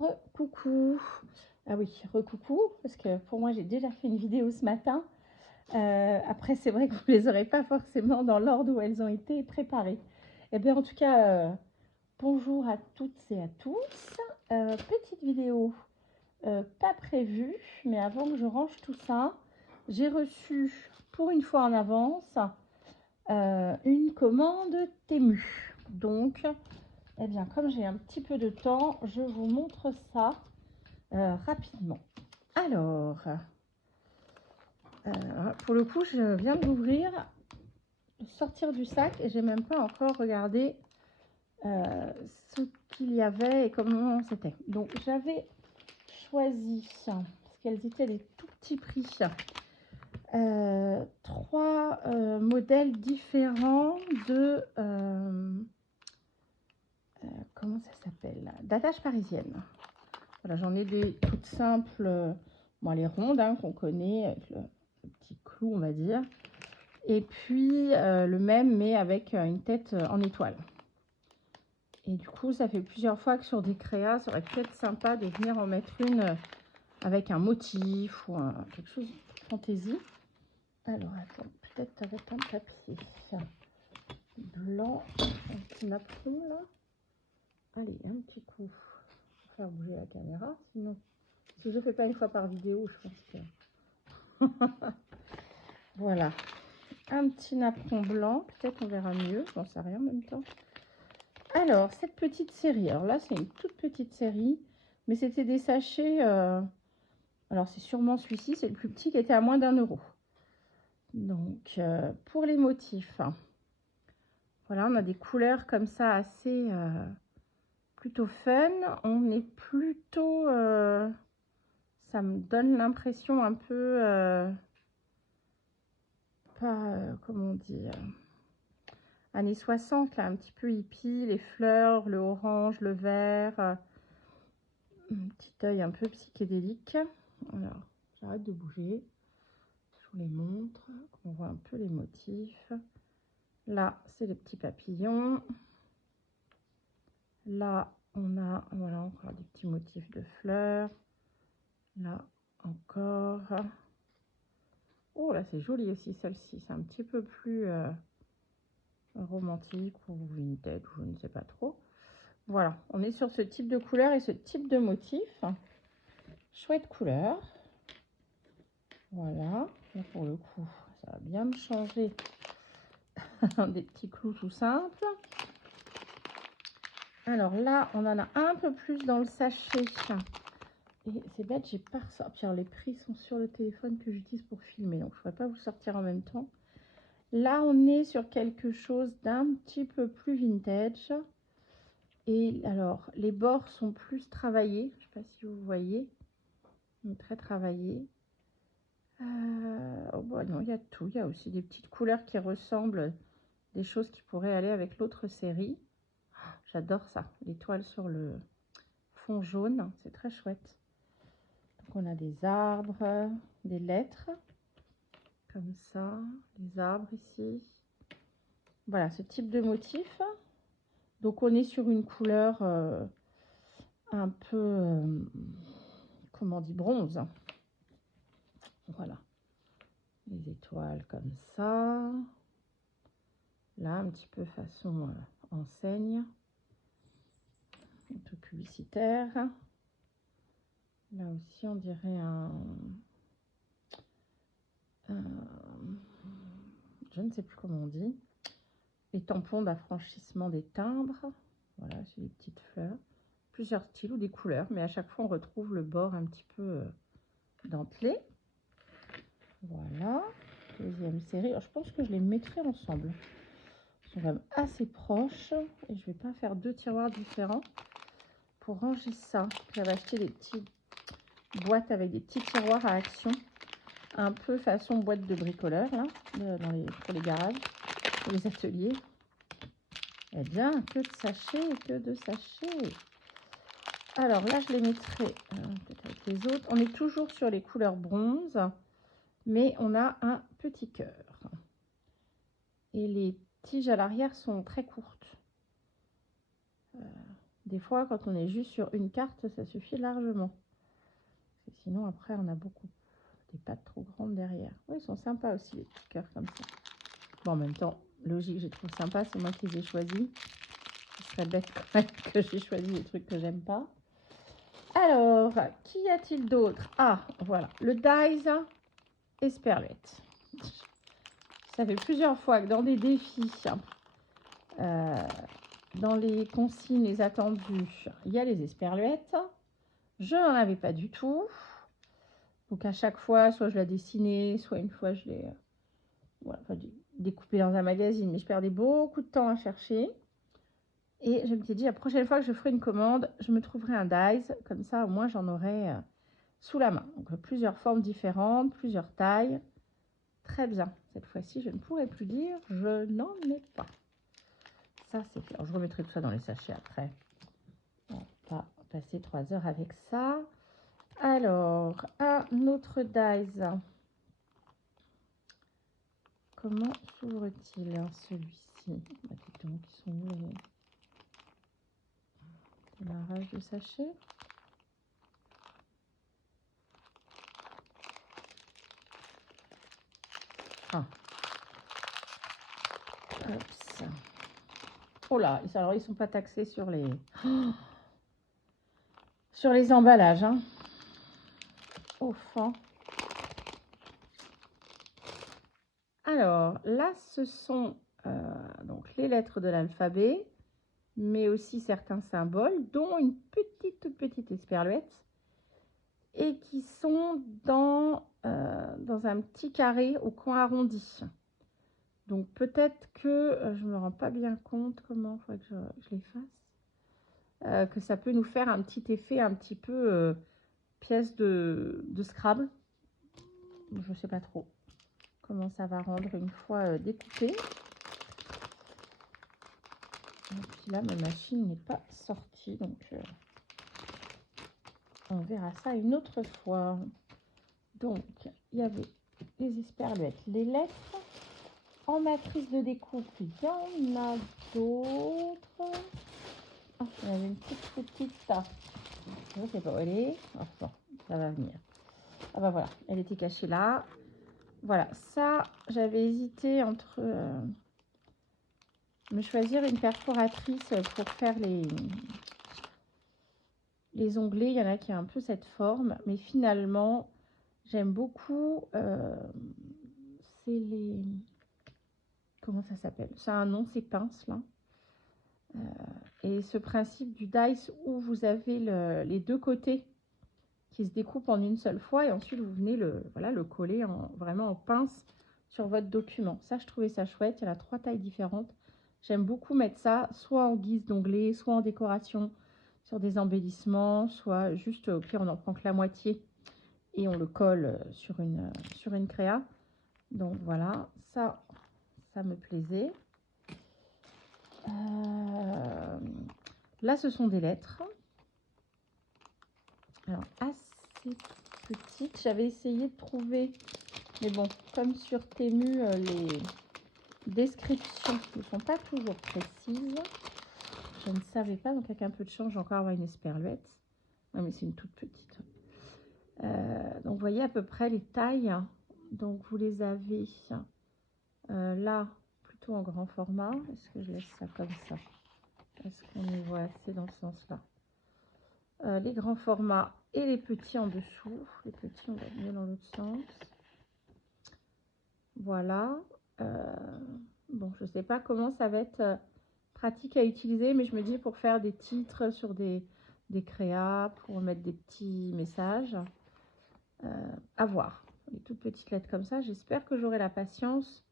Recoucou. Ah oui, recoucou, parce que pour moi, j'ai déjà fait une vidéo ce matin. Après, c'est vrai que vous ne les aurez pas forcément dans l'ordre où elles ont été préparées. Eh bien, en tout cas, bonjour à toutes et à tous. Petite vidéo pas prévue, mais avant que je range tout ça, j'ai reçu, pour une fois en avance, une commande Temu. Donc, eh bien, comme j'ai un petit peu de temps, je vous montre ça rapidement. Alors, pour le coup, je viens d'ouvrir, sortir du sac et j'ai même pas encore regardé ce qu'il y avait et comment c'était. Donc, j'avais choisi, parce qu'elles étaient des tout petits prix, 3 modèles différents de comment ça s'appelle, d'attache parisienne. Voilà, j'en ai des toutes simples, bon, les rondes hein, qu'on connaît avec le petit clou, on va dire, et puis le même mais avec une tête en étoile. Et du coup, ça fait plusieurs fois que sur des créas, ça aurait pu être sympa de venir en mettre une avec un motif ou quelque chose de fantaisie. Alors, attends, peut-être avec un papier blanc, un petit napperon là. Allez, un petit coup. On va faire bouger la caméra, sinon, si je ne fais pas une fois par vidéo, je pense que... Voilà, un petit napperon blanc, peut-être on verra mieux, j'en sais rien en même temps. Alors, cette petite série, alors là, c'est une toute petite série, mais c'était des sachets, alors c'est sûrement celui-ci, c'est le plus petit qui était à moins d'1 €. Donc, pour les motifs, voilà, on a des couleurs comme ça assez plutôt fun. On est plutôt, ça me donne l'impression un peu, pas, comment on dit, années 60, là, un petit peu hippie, les fleurs, le orange, le vert, un petit œil un peu psychédélique. Alors, j'arrête de bouger, je vous les montre, on voit un peu les motifs. Là, c'est les petits papillons. Là, on a, voilà, encore des petits motifs de fleurs. Là, encore. Oh, là, c'est joli aussi, celle-ci. C'est un petit peu plus romantique ou vintage, je ne sais pas trop. Voilà, on est sur ce type de couleur et ce type de motif. Chouette couleur. Voilà, et pour le coup, ça va bien me changer des petits clous tout simples. Alors là, on en a un peu plus dans le sachet. Et c'est bête, j'ai pas ressorti. Alors, les prix sont sur le téléphone que j'utilise pour filmer, donc je ne pourrais pas vous sortir en même temps. Là, on est sur quelque chose d'un petit peu plus vintage. Et alors, les bords sont plus travaillés. Je ne sais pas si vous voyez. Très travaillés. Oh bah non, il y a tout. Il y a aussi des petites couleurs qui ressemblent, des choses qui pourraient aller avec l'autre série. J'adore ça. L'étoile sur le fond jaune, c'est très chouette. Donc, on a des arbres, des lettres. Comme ça, les arbres ici. Voilà, ce type de motif. Donc, on est sur une couleur un peu, comment on dit, bronze. Voilà. Les étoiles comme ça. Là, un petit peu façon enseigne. Un peu publicitaire. Là aussi, on dirait je ne sais plus comment on dit. Les tampons d'affranchissement des timbres. Voilà, c'est des petites fleurs. Plusieurs styles ou des couleurs, mais à chaque fois, on retrouve le bord un petit peu dentelé. Voilà, deuxième série. Alors, je pense que je les mettrai ensemble. Ils sont quand même assez proches et je vais pas faire 2 tiroirs différents pour ranger ça. J'avais acheté des petites boîtes avec des petits tiroirs à action, un peu façon boîte de bricoleur là, pour les garages, pour les ateliers. Eh bien, que de sachets et que de sachets. Alors là, je les mettrai peut-être avec les autres. On est toujours sur les couleurs bronze, mais on a un petit cœur. Et les tiges à l'arrière sont très courtes. Des fois, quand on est juste sur une carte, ça suffit largement. Parce que sinon, après, on a beaucoup des pattes trop grandes derrière. Oui, ils sont sympas aussi, les petits cœurs comme ça. Bon, en même temps, logique, je trouve sympa, c'est moi qui les ai choisis. Ce serait bête quand même que j'ai choisi des trucs que j'aime pas. Alors, qu'y a-t-il d'autre? Ah, voilà, le Dies Esperluette. Ça fait plusieurs fois que dans des défis, dans les consignes, les attendus, il y a les esperluettes. Je n'en avais pas du tout. Donc à chaque fois, soit je la dessinais, soit une fois je l'ai voilà, découpée dans un magazine. Mais je perdais beaucoup de temps à chercher. Et je me suis dit, la prochaine fois que je ferai une commande, je me trouverai un Dies. Comme ça, au moins, j'en aurai sous la main. Donc plusieurs formes différentes, plusieurs tailles. Très bien. Cette fois-ci, je ne pourrai plus dire, je n'en ai pas. Ça, c'est fait. Alors, je remettrai tout ça dans les sachets après. On va pas passer 3 heures avec ça. Alors, un autre Dies. Comment s'ouvre-t-il celui-ci? Donc, ils sont où les démarrages de sachet? Ah. Oups. Oh là, alors ils sont pas taxés sur les sur les emballages. Hein. Au fond. Alors là, ce sont donc les lettres de l'alphabet, mais aussi certains symboles, dont une petite esperluette, et qui sont dans un petit carré au coin arrondi. Donc peut-être que je me rends pas bien compte comment il faudrait que je les fasse. Que ça peut nous faire un petit effet un petit peu pièce de Scrabble. Je sais pas trop comment ça va rendre une fois découpé. Et puis là, ma machine n'est pas sortie, donc on verra ça une autre fois. Donc, il y avait les esperluettes, les lettres. En matrice de découpe, il y en a d'autres. Ah, il y avait une petite. Je ne sais pas où elle est. Oh, bon, ça va venir. Ah bah voilà, elle était cachée là. Voilà, ça, j'avais hésité entre me choisir une perforatrice pour faire les onglets. Il y en a qui a un peu cette forme, mais finalement, j'aime beaucoup. C'est les... Comment ça s'appelle? Ça a un nom, ces pinces là. Et ce principe du dice où vous avez les deux côtés qui se découpent en une seule fois et ensuite vous venez le coller vraiment en pince sur votre document. Ça, je trouvais ça chouette. Il y en a 3 tailles différentes. J'aime beaucoup mettre ça soit en guise d'onglet, soit en décoration sur des embellissements, soit juste au pire on en prend que la moitié et on le colle sur une créa. Donc voilà, ça me plaisait. Là, ce sont des lettres. Alors, assez petites. J'avais essayé de trouver, mais bon, comme sur Temu, les descriptions ne sont pas toujours précises. Je ne savais pas, donc avec un peu de chance, j'ai encore avoir une esperluette. Non, mais c'est une toute petite. Donc, vous voyez à peu près les tailles. Donc, vous les avez là, plutôt en grand format. Est-ce que je laisse ça comme ça? Est-ce qu'on y voit assez dans ce sens-là? Les grands formats et les petits en dessous. Les petits, on va mieux dans l'autre sens. Voilà. Bon, je ne sais pas comment ça va être pratique à utiliser, mais je me dis pour faire des titres sur des créas, pour mettre des petits messages. À voir. Les toutes petites lettres comme ça. J'espère que j'aurai la patience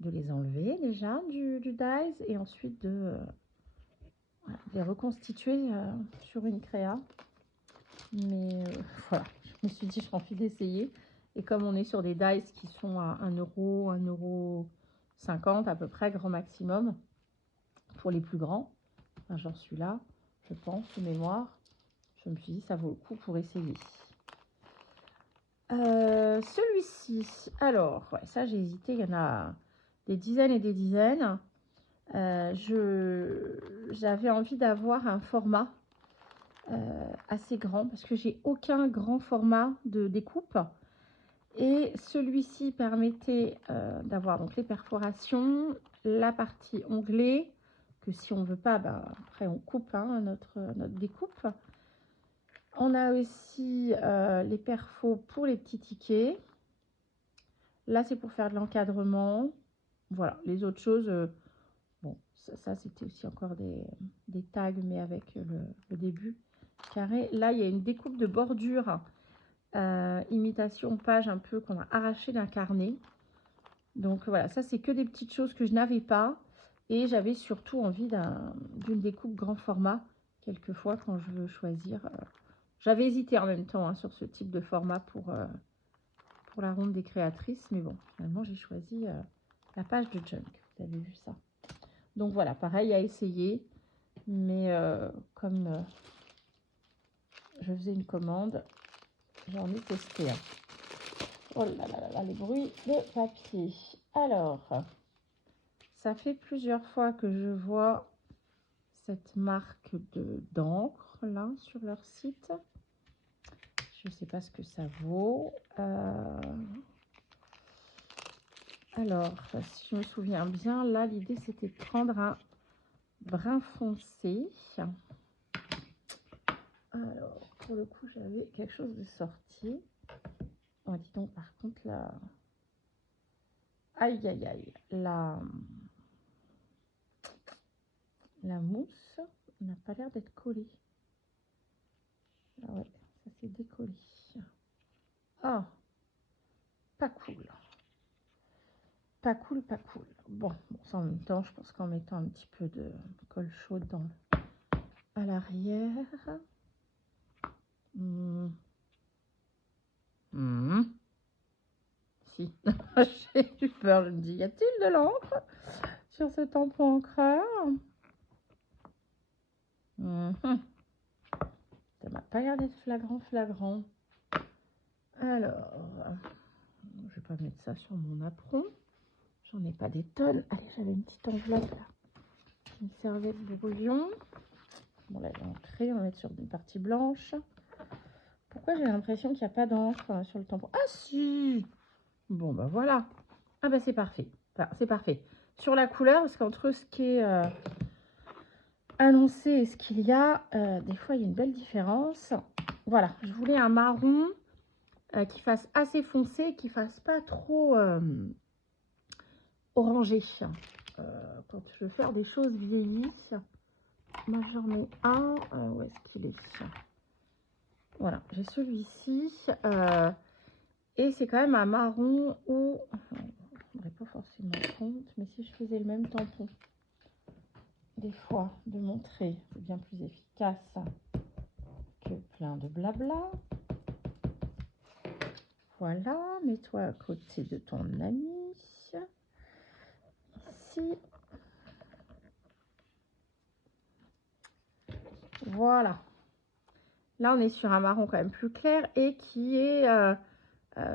de les enlever déjà du dies et ensuite de les reconstituer sur une créa. Mais voilà, je me suis dit, je m'en fiche d'essayer. Et comme on est sur des dice qui sont à 1 euro, 1,50 € à peu près, grand maximum, pour les plus grands, enfin, j'en suis là, je pense, de mémoire, je me suis dit, ça vaut le coup pour essayer. Celui-ci, alors, ouais, ça j'ai hésité, il y en a des dizaines et des dizaines. J'avais envie d'avoir un format assez grand parce que j'ai aucun grand format de découpe. Et celui-ci permettait d'avoir donc les perforations, la partie onglée, que si on ne veut pas, ben, après on coupe notre découpe. On a aussi les perfos pour les petits tickets. Là, c'est pour faire de l'encadrement. Voilà, les autres choses, bon, ça c'était aussi encore des tags, mais avec le début carré. Là, il y a une découpe de bordure. Imitation page un peu qu'on a arraché d'un carnet. Donc voilà, ça c'est que des petites choses que je n'avais pas et j'avais surtout envie d'une découpe grand format quelquefois quand je veux choisir. J'avais hésité en même temps sur ce type de format pour la ronde des créatrices, mais bon, finalement j'ai choisi la page de Junk. Vous avez vu ça. Donc voilà, pareil à essayer, mais comme je faisais une commande, j'en ai testé un. Oh là là là, les bruits de papier. Alors, ça fait plusieurs fois que je vois cette marque d'encre là sur leur site. Je ne sais pas ce que ça vaut. Alors, si je me souviens bien, là, l'idée c'était de prendre un brun foncé. Alors, pour le coup, j'avais quelque chose de sorti. Oh, dis donc, par contre, là... Aïe, aïe, aïe. La mousse n'a pas l'air d'être collée. Ah ouais, ça s'est décollé. Ah, pas cool. Pas cool, pas cool. Bon, ça en même temps, je pense qu'en mettant un petit peu de colle chaude à l'arrière. Si, j'ai eu peur. Je me dis, y a-t-il de l'encre sur ce tampon encreur? Ça m'a pas l'air d'être flagrant. Alors, je vais pas mettre ça sur mon apron. J'en ai pas des tonnes. Allez, j'avais une petite enveloppe là. Une serviette brouillon. Bon, là, l'entrée, on va mettre sur une partie blanche. Pourquoi j'ai l'impression qu'il n'y a pas d'encre sur le tampon? Ah si! Bon, bah voilà. Ah bah c'est parfait. Enfin, c'est parfait. Sur la couleur, parce qu'entre ce qui est annoncé et ce qu'il y a, des fois, il y a une belle différence. Voilà, je voulais un marron qui fasse assez foncé, qui fasse pas trop orangé. Quand je veux faire des choses vieillies, moi j'en ai un. Où est-ce qu'il est? Voilà, j'ai celui-ci. Et c'est quand même un marron où, je ne me rends pas forcément compte, mais si je faisais le même tampon, des fois, de montrer, c'est bien plus efficace que plein de blabla. Voilà, mets-toi à côté de ton ami. Ici. Voilà. Là, on est sur un marron quand même plus clair et qui est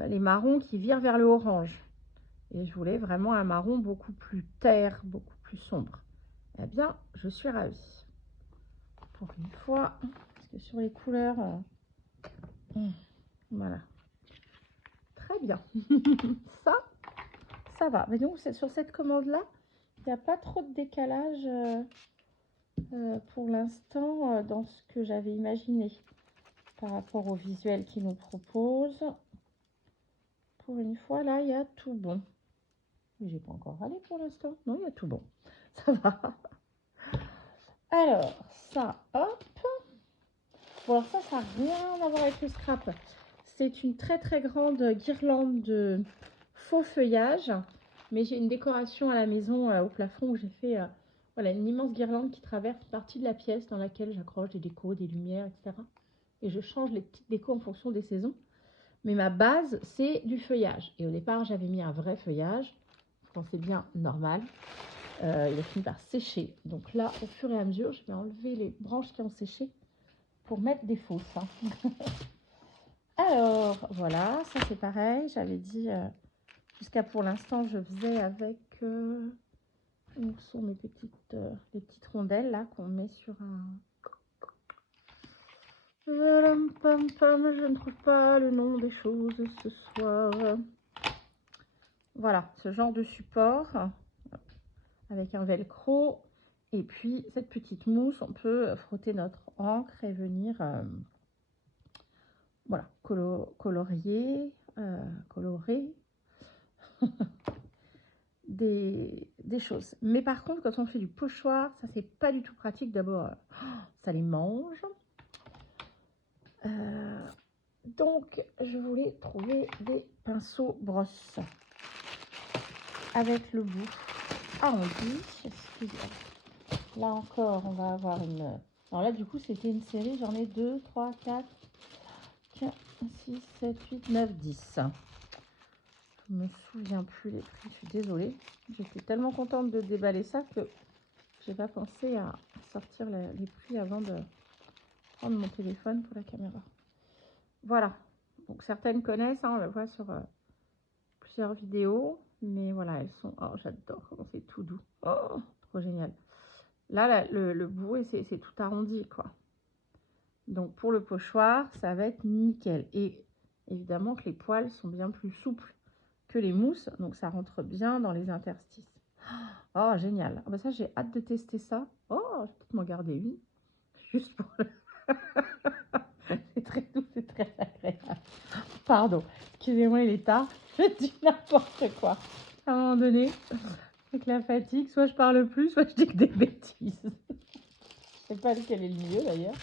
les marrons qui virent vers le orange. Et je voulais vraiment un marron beaucoup plus terre, beaucoup plus sombre. Eh bien, je suis ravie. Pour une fois, parce que sur les couleurs, voilà. Très bien. ça va. Mais donc, sur cette commande-là, il n'y a pas trop de décalage pour l'instant dans ce que j'avais imaginé par rapport au visuel qu'ils nous proposent. Pour une fois, là, il y a tout bon. Mais j'ai pas encore râlé pour l'instant. Non, il y a tout bon. Ça va. Alors, ça, hop. Bon, alors ça n'a rien à voir avec le scrap. C'est une très très grande guirlande de faux feuillage. Mais j'ai une décoration à la maison au plafond où j'ai fait voilà, une immense guirlande qui traverse une partie de la pièce dans laquelle j'accroche des décos, des lumières, etc. Et je change les petites décos en fonction des saisons. Mais ma base, c'est du feuillage. Et au départ, j'avais mis un vrai feuillage. Je pensais bien normal. Il a fini par sécher. Donc là, au fur et à mesure, je vais enlever les branches qui ont séché pour mettre des fausses. Alors, voilà, ça c'est pareil. J'avais dit, jusqu'à pour l'instant, je faisais avec Donc, ce sont les petites rondelles là qu'on met sur un... Je ne trouve pas le nom des choses ce soir. Voilà, ce genre de support avec un velcro. Et puis, cette petite mousse, on peut frotter notre encre et venir voilà, colorer des choses. Mais par contre, quand on fait du pochoir, ça, c'est pas du tout pratique. D'abord, ça les mange. Donc, je voulais trouver des pinceaux brosses avec le bout arrondi. Excusez-moi. Là encore, on va avoir une... Alors là, du coup, c'était une série. J'en ai 2, 3, 4, 5, 6, 7, 8, 9, 10. Je me souviens plus les prix. Je suis désolée. J'étais tellement contente de déballer ça que j'ai pas pensé à sortir les prix avant de prendre mon téléphone pour la caméra. Voilà. Donc, certaines connaissent. Hein, on le voit sur plusieurs vidéos. Mais voilà, elles sont... Oh, j'adore comment c'est tout doux. Oh, trop génial. Là, le bout, c'est tout arrondi, quoi. Donc, pour le pochoir, ça va être nickel. Et évidemment que les poils sont bien plus souples que les mousses. Donc, ça rentre bien dans les interstices. Oh, génial. Ah bah ça, j'ai hâte de tester ça. Oh, je vais peut-être m'en garder une. Juste pour... C'est très doux, c'est très agréable. Pardon. Excusez-moi, il est tard. Je dis n'importe quoi. À un moment donné, avec la fatigue, soit je parle plus, soit je dis que des bêtises. Je sais pas lequel est le mieux, d'ailleurs.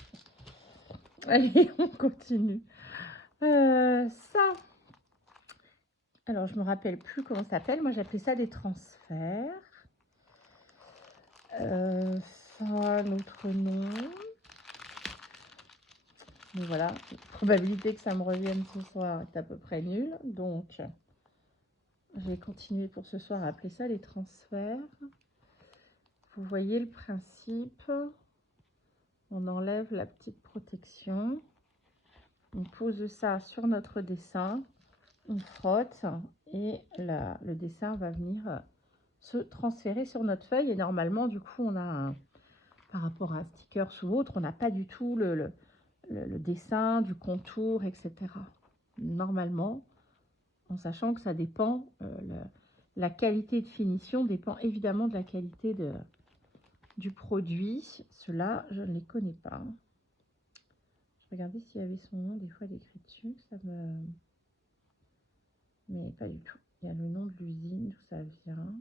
Allez, on continue. Ça, alors je me rappelle plus comment ça s'appelle. Moi, j'appelais ça des transferts. Ça, un autre nom. Mais voilà, la probabilité que ça me revienne ce soir est à peu près nulle. Donc, je vais continuer pour ce soir à appeler ça les transferts. Vous voyez le principe. On enlève la petite protection. On pose ça sur notre dessin. On frotte et le dessin va venir se transférer sur notre feuille. Et normalement, du coup, on a par rapport à un sticker ou autre, on n'a pas du tout le dessin, du contour, etc. Normalement, en sachant que ça dépend, la qualité de finition dépend évidemment de la qualité du produit. Ceux-là, je ne les connais pas. Je regardais s'il y avait son nom des fois écrit dessus. Ça me... Mais pas du tout. Il y a le nom de l'usine, d'où ça vient.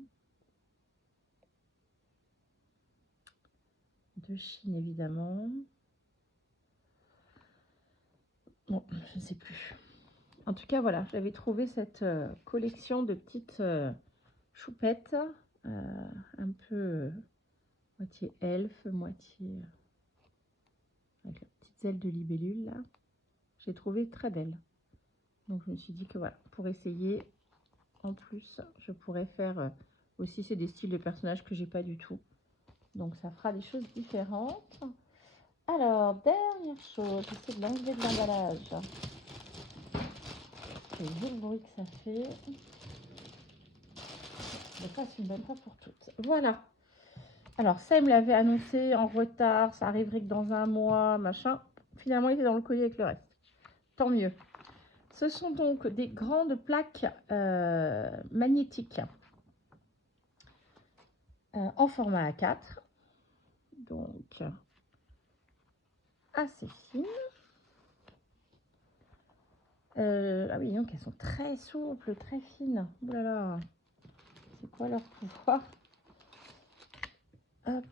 De Chine, évidemment. Bon, je ne sais plus. En tout cas, voilà, j'avais trouvé cette collection de petites choupettes, un peu moitié elfe, moitié avec la petite aile de libellule, là. J'ai trouvé très belle. Donc, je me suis dit que voilà, pour essayer, en plus, je pourrais faire aussi, c'est des styles de personnages que j'ai pas du tout. Donc, ça fera des choses différentes. Alors, dernière chose, j'essaie de l'enlever de l'emballage. C'est vu le bruit que ça fait. Je passe une bonne fois pour toutes. Voilà. Alors, ça, il me l'avait annoncé en retard. Ça arriverait que dans un mois, machin. Finalement, il était dans le colis avec le reste. Tant mieux. Ce sont donc des grandes plaques magnétiques en format A4. Donc, assez fines. Ah oui, donc elles sont très souples, très fines. Oh là là. C'est quoi leur pouvoir? Hop.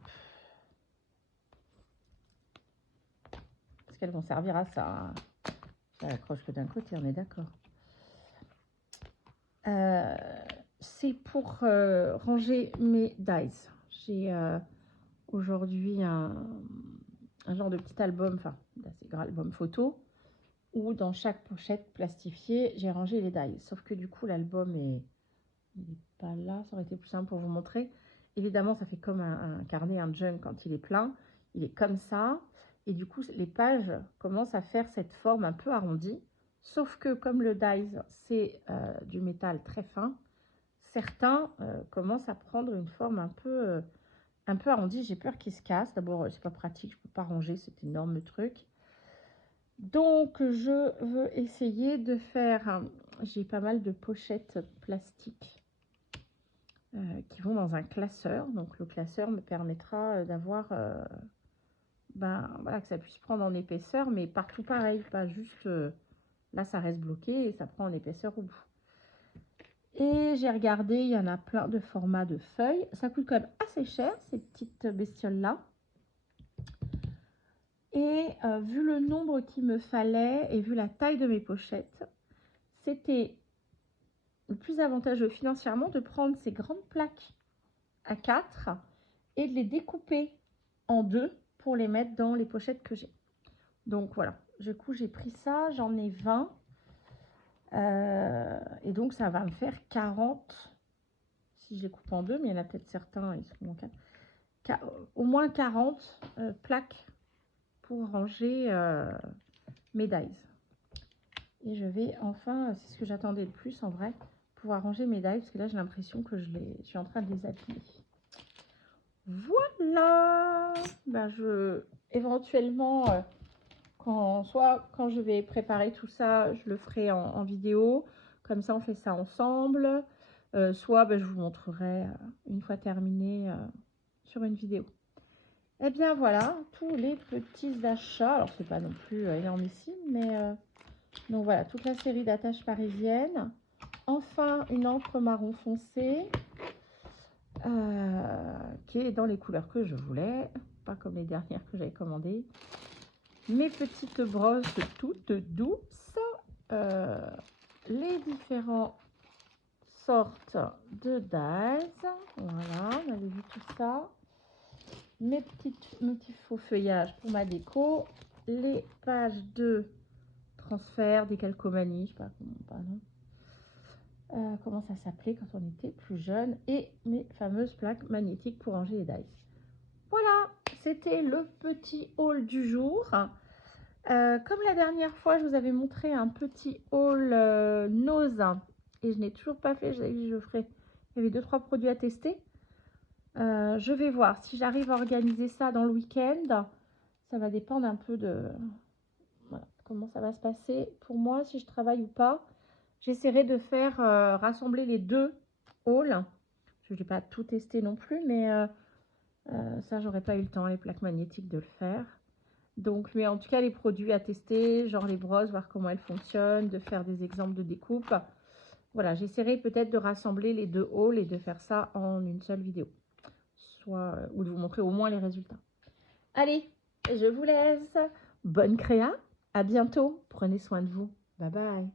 Parce qu'elles vont servir à ça. Hein. Ça accroche que d'un côté, on est d'accord. C'est pour ranger mes dies. J'ai aujourd'hui un genre de petit album, enfin d'assez grand album photo, où dans chaque pochette plastifiée, j'ai rangé les dies. Sauf que du coup, l'album est pas là. Ça aurait été plus simple pour vous montrer. Évidemment, ça fait comme un carnet, un junk quand il est plein. Il est comme ça. Et du coup, les pages commencent à faire cette forme un peu arrondie. Sauf que comme le dies, c'est du métal très fin, certains commencent à prendre une forme un peu arrondie. J'ai peur qu'ils se cassent. D'abord, c'est pas pratique, je peux pas ranger cet énorme truc. Donc, je veux essayer de faire... J'ai pas mal de pochettes plastiques qui vont dans un classeur. Donc, le classeur me permettra d'avoir... voilà, que ça puisse prendre en épaisseur, mais partout pareil, pas juste... là, ça reste bloqué et ça prend en épaisseur au bout. Et j'ai regardé, il y en a plein de formats de feuilles. Ça coûte quand même assez cher, ces petites bestioles-là. Et vu le nombre qu'il me fallait et vu la taille de mes pochettes, c'était le plus avantageux financièrement de prendre ces grandes plaques A4 et de les découper en deux pour les mettre dans les pochettes que j'ai. Donc voilà, du coup j'ai pris ça, j'en ai 20. Et donc ça va me faire 40 si je les coupe en deux, mais il y en a peut-être certains, ils seront en 4. Au moins 40 plaques pour ranger mes dies. Et je vais enfin, c'est ce que j'attendais le plus en vrai, pouvoir ranger mes dies, parce que là j'ai l'impression que je suis en train de les appuyer. Voilà. Éventuellement, quand je vais préparer tout ça, je le ferai en vidéo. Comme ça, on fait ça ensemble. Soit je vous montrerai une fois terminé sur une vidéo. Et bien voilà, tous les petits achats. Alors, c'est pas non plus énormissime, mais donc voilà, toute la série d'attaches parisiennes. Enfin, une encre marron foncé qui est dans les couleurs que je voulais, pas comme les dernières que j'avais commandées. Mes petites brosses toutes douces, les différentes sortes de dies, voilà, on avait vu tout ça, mes petits faux feuillages pour ma déco, les pages de transfert, des calcomanies, je sais pas comment ça s'appelait quand on était plus jeune, et mes fameuses plaques magnétiques pour ranger les dies. Voilà, c'était le petit haul du jour. Comme la dernière fois, je vous avais montré un petit haul nose et je n'ai toujours pas fait. J'avais dit je ferai. Il y avait 2-3 produits à tester. Je vais voir si j'arrive à organiser ça dans le week-end. Ça va dépendre un peu de comment ça va se passer pour moi, si je travaille ou pas. J'essaierai de faire rassembler les deux hauls. Je ne vais pas tout tester non plus, mais ça, j'aurais pas eu le temps, les plaques magnétiques, de le faire. Donc, mais en tout cas, les produits à tester, genre les brosses, voir comment elles fonctionnent, de faire des exemples de découpe. Voilà, j'essaierai peut-être de rassembler les deux hauls et de faire ça en une seule vidéo. Ou de vous montrer au moins les résultats. Allez, je vous laisse. Bonne créa. À bientôt. Prenez soin de vous. Bye bye.